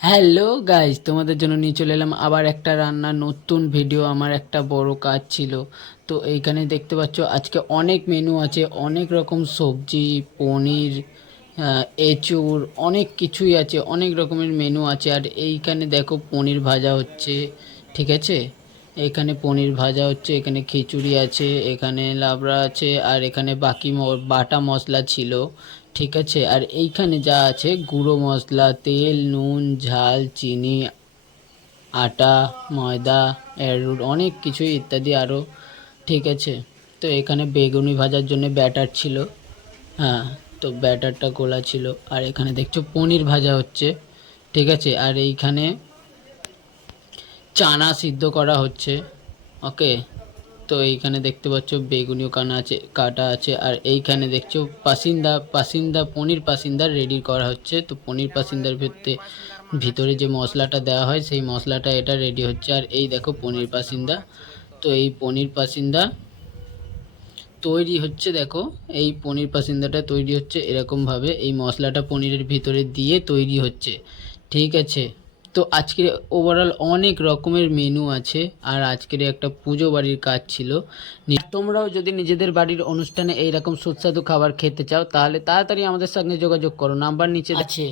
Hello guys তোমাদের জন্য নিয়ে চলে এলাম আবার একটা রান্না নতুন ভিডিও আমার একটা বড় কাজ ছিল। তো এইখানে দেখতে পাচ্ছ, আজকে অনেক মেনু আছে, অনেক রকম সবজি, পনির এঁচুর, অনেক কিছুই আছে, অনেক রকমের মেনু আছে। আর এইখানে দেখো পনির ভাজা হচ্ছে, ঠিক আছে? এখানে পনির ভাজা হচ্ছে, এখানে খিচুড়ি আছে, এখানে লাবড়া আছে, আর এখানে বাকি বাটা মশলা ছিল, ঠিক আছে? আর এইখানে যা আছে, গুঁড়ো মশলা, তেল, নুন, ঝাল, চিনি, আটা, ময়দা অ্যারুট অনেক কিছুই ইত্যাদি আরও ঠিক আছে? তো এখানে বেগুনি ভাজার জন্য ব্যাটার ছিল হ্যাঁ তো ব্যাটারটা গোলা ছিল। আর এখানে দেখছ পনির ভাজা হচ্ছে, ঠিক আছে? আর এইখানে চানা সিদ্ধ করা হচ্ছে। ওকে তো এইখানে দেখতে পাচ্ছ বেগুনিও কানা আছে, কাটা আছে, আর এইখানে দেখছ পাসিন্দা পাসিন্দা, পনির পাসিন্দা রেডি করা হচ্ছে। তো পনির পাসিন্দার ভিতরে ভিতরে যে মশলাটা দেওয়া হয়, সেই মশলাটা এটা রেডি হচ্ছে। আর এই দেখো পনির পাসিন্দা। তো এই পনির পাসিন্দা তৈরি হচ্ছে, দেখো। এই পনির পাসিন্দাটা তৈরি হচ্ছে এরকমভাবে। এই মশলাটা পনিরের ভিতরে দিয়ে তৈরি হচ্ছে। ঠিক আছে? তো আজকের ওভারঅল অনেক রকমের মেনু আছে, আর আজকের একটা পুজো বাড়ির কাজ ছিল। তোমরাও যদি নিজেদের বাড়ির অনুষ্ঠানে এইরকম সুস্বাদু খাবার খেতে চাও, তাহলে তাড়াতাড়ি আমাদের সঙ্গে যোগাযোগ করো। নাম্বার নিচে আছে।